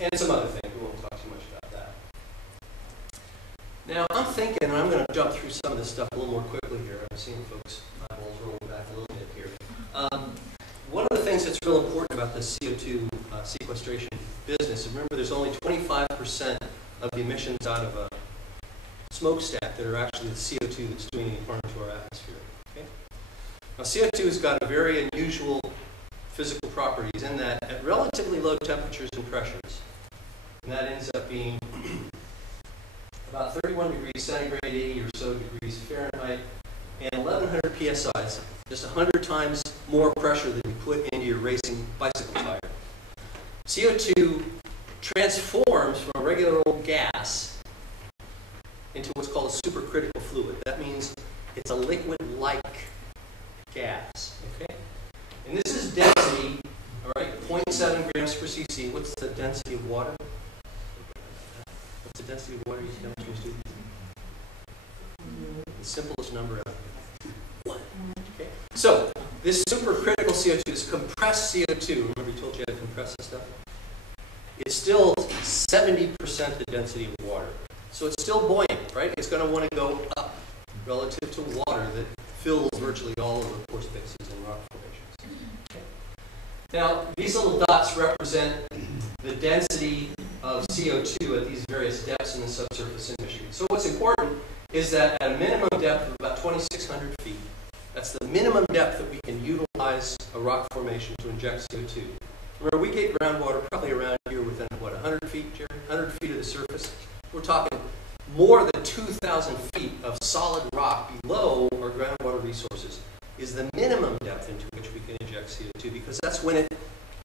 and some other things. We won't talk too much about that. Now, I'm thinking, and I'm going to jump through some of this stuff a little more quickly here. I'm seeing folks' eyeballs rolling back a little bit here. One of the things that's real important about this CO2 sequestration business, remember there's only 25% of the emissions out of a smokestack that are actually the CO2 that's doing any harm to our atmosphere. Okay? Now, CO2 has got a very unusual physical properties in that at relatively low temperatures and pressures, and that ends up being about 31 degrees centigrade, 80 or so degrees Fahrenheit, and 1100 psi, just 100 times more pressure than you put into your racing bicycle tire. CO2 transforms from a regular old gas into what's called a supercritical fluid. That means it's a liquid-like gas. Okay? And this is density, all right, 0.7 grams per cc. What's the density of water? What's the density of water you chemistry students? The simplest number out there. 1. Okay? So, this supercritical CO2, this compressed CO2, remember you told you how to compress this stuff? It's still 70% the density of water. So it's still buoyant, right? It's going to want to go up relative to water that fills virtually all of the pore spaces in rock formations. Okay. Now, these little dots represent the density of CO2 at these various depths in the subsurface in Michigan. So what's important is that at a minimum depth of about 2,600 feet, that's the minimum depth that we can utilize a rock formation to inject CO2. Remember, we get groundwater probably around here within, what, 100 feet, Jerry? 100 feet of the surface? We're talking more than 2,000 feet of solid rock below our groundwater resources is the minimum depth into which we can inject CO2, because that's when it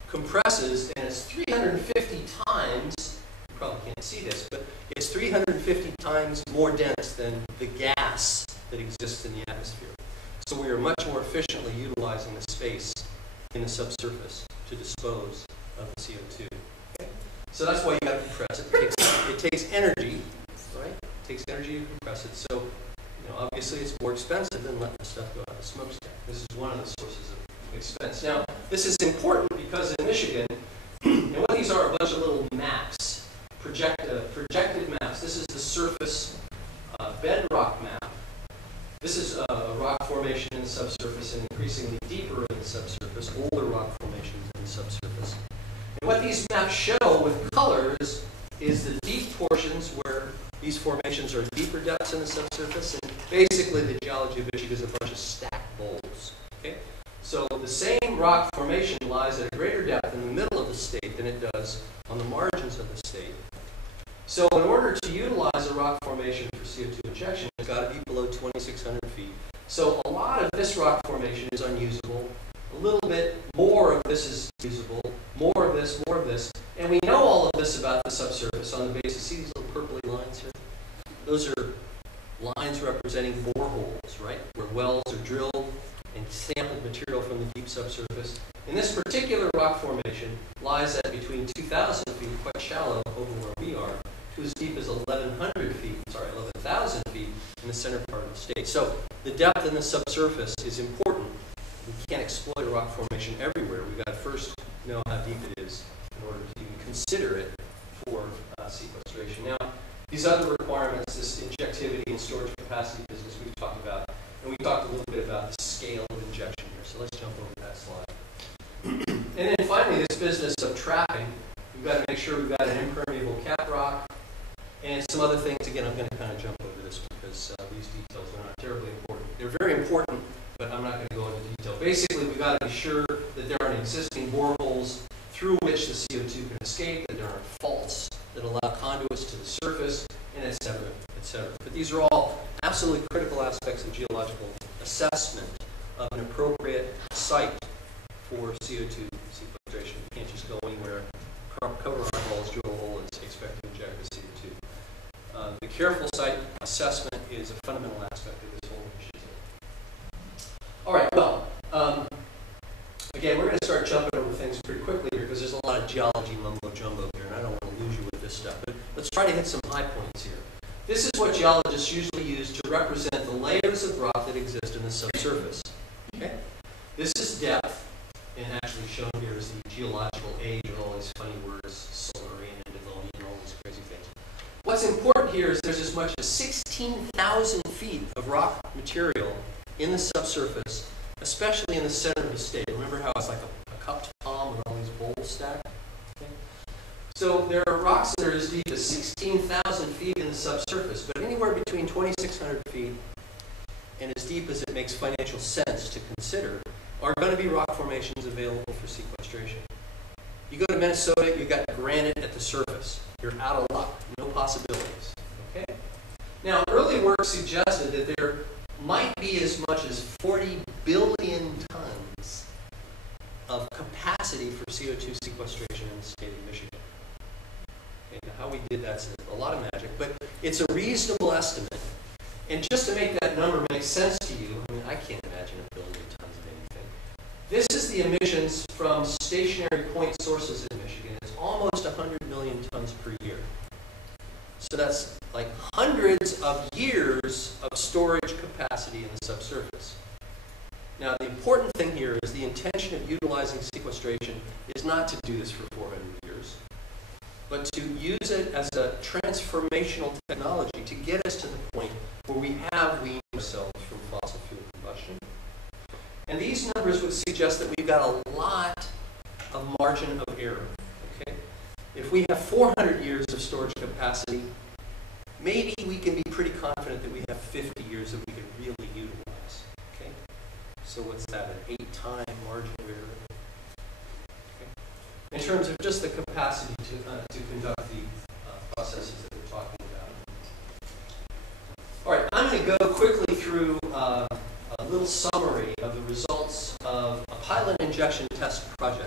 compresses, and it's 350 times, you probably can't see this, but it's 350 times more dense than the gas that exists in the atmosphere. So we are much more efficiently utilizing the space in the subsurface to dispose of the CO2. Okay? So that's why you got to compress it. It takes energy, right? It takes energy to compress it. So, obviously it's more expensive than letting the stuff go out of the smokestack. This is one of the sources of expense. Now, this is important because in Michigan, and what these are a bunch of little maps, projected maps. This is the surface bedrock map. This is a rock formation in the subsurface and increasingly deeper in the subsurface, older rock formations in the subsurface. And what these maps show with colors is the deep portions where these formations are deeper depths in the subsurface, and basically the geology of Michigan is a bunch of stacked bowls. Okay? So the same rock formation lies at a greater depth in the middle of the state than it does on the margins of the state. So in order to utilize a rock formation for CO2 injection, it's got to be below 2,600 feet. So a lot of this rock formation is unusable. A little bit more of this is usable. More of this. And we know all of this about the subsurface on the basis. See these little purpley lines here? Those are lines representing boreholes, right? Where wells are drilled and sampled material from the deep subsurface. And this particular rock formation lies at between 2,000 feet, quite shallow over where we are, to as deep as 11,000 feet in the center part of the state. So the depth in the subsurface is important. We can't exploit a rock formation everywhere. We've got to first know how deep it is in order to even consider it for sequestration. Now, these other requirements, this injectivity and storage capacity business we've talked about, and we talked a little bit about the scale of injection here. So let's jump over that slide. And then finally, this business of trapping. We've got to make sure we've got an impermeable cap rock and some other things. Again, I'm going to kind of jump over this because these details are not terribly important. They're very important, but I'm not going to go into detail. Basically, we've got to be sure that there aren't existing boreholes through which the CO2 can escape, that there aren't faults that allow conduits to the surface, and et cetera, et cetera. But these are all absolutely critical aspects of geological assessment of an appropriate site for CO2 sequestration. You can't just go anywhere, cover eyeballs, drill a hole, and expect to inject the CO2. The careful site assessment is a fundamental aspect of this whole initiative. All right, well, again, we're going to start jumping over things pretty quickly here because there's a lot of geology mumbo-jumbo here, and I don't want to lose you with this stuff. But let's try to hit some high points here. This is what geologists usually use to represent the layers of rock that exist in the subsurface. Okay? This is depth, and actually shown here is the geological age of all these funny words, Silurian What's important here is there's as much as 16,000 feet of rock material in the subsurface, especially in the center of the state. Remember how it's like a cupped palm with all these bowls stacked? Okay. So there are rocks that are as deep as 16,000 feet in the subsurface, but anywhere between 2,600 feet and as deep as it makes financial sense to consider are going to be rock formations available for sequestration. You go to Minnesota, you've got granite at the surface. You're out of luck. No possibilities. Okay? Now, early work suggested that there might be as much as 40 billion tons of capacity for CO2 sequestration in the state of Michigan. Okay, now how we did that's a lot of magic, but it's a reasonable estimate. And just to make that number make sense to you, I mean, I can't imagine a billion tons of anything. This is the emissions from stationary point sources in Michigan. It's almost 100 million tons per year. So that's like hundreds of years of storage capacity in the subsurface. Now, the important thing here is the intention of utilizing sequestration is not to do this for 400 years, but to use it as a transformational technology to get us to the point where we have weaned ourselves from fossil fuel combustion. And these numbers would suggest that we've got a lot of margin of error. Okay? If we have 400 years of storage capacity, maybe we can be pretty confident that we have 50 years that we can really utilize. Okay? So what's that, an 8-time margin of error? Okay. In terms of just the capacity to conduct the processes that we're talking about. All right, I'm going to go quickly through a little summary of the results of a pilot injection test project.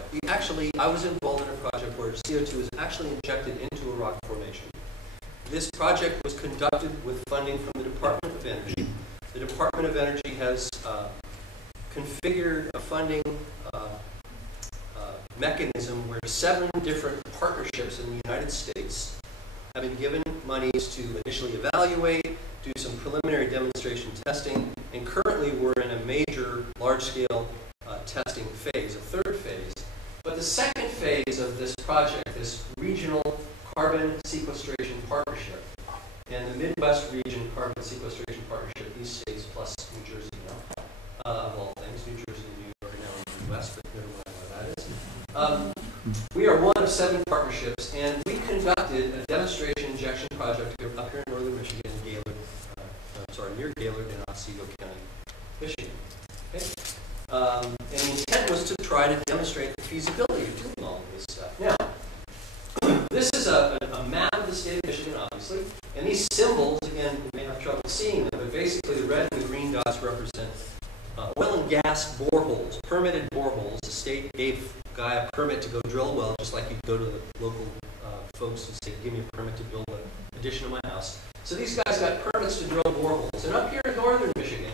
I was involved in a project where CO2 was actually injected into a rock formation. This project was conducted with funding from the Department of Energy. The Department of Energy has configured a funding mechanism where 7 different partnerships in the United States have been given monies to initially evaluate, do some preliminary demonstration testing, and currently we're in a major, large-scale testing phase, a 3rd phase. But the 2nd phase of this project, this regional carbon sequestration partnership, and the Midwest Region Carbon Sequestration Partnership, these states plus New Jersey now, of all things, New Jersey and New York are now in the Midwest, but never mind what that is. We are one of 7 partnerships, and we conducted a demonstration injection project up here in northern Michigan, near Gaylord in Otsego County, Michigan. Okay? And the intent was to try to demonstrate the feasibility of doing all of this stuff. Now, this is a map of the state of Michigan, obviously, and these symbols, again, you may have trouble seeing them, but basically the red and the green dots represent oil and gas boreholes, permitted boreholes. The state gave a guy a permit to go drill a well, just like you'd go to the local folks and say, give me a permit to build an addition to my house. So these guys got permits to drill boreholes. And up here in northern Michigan,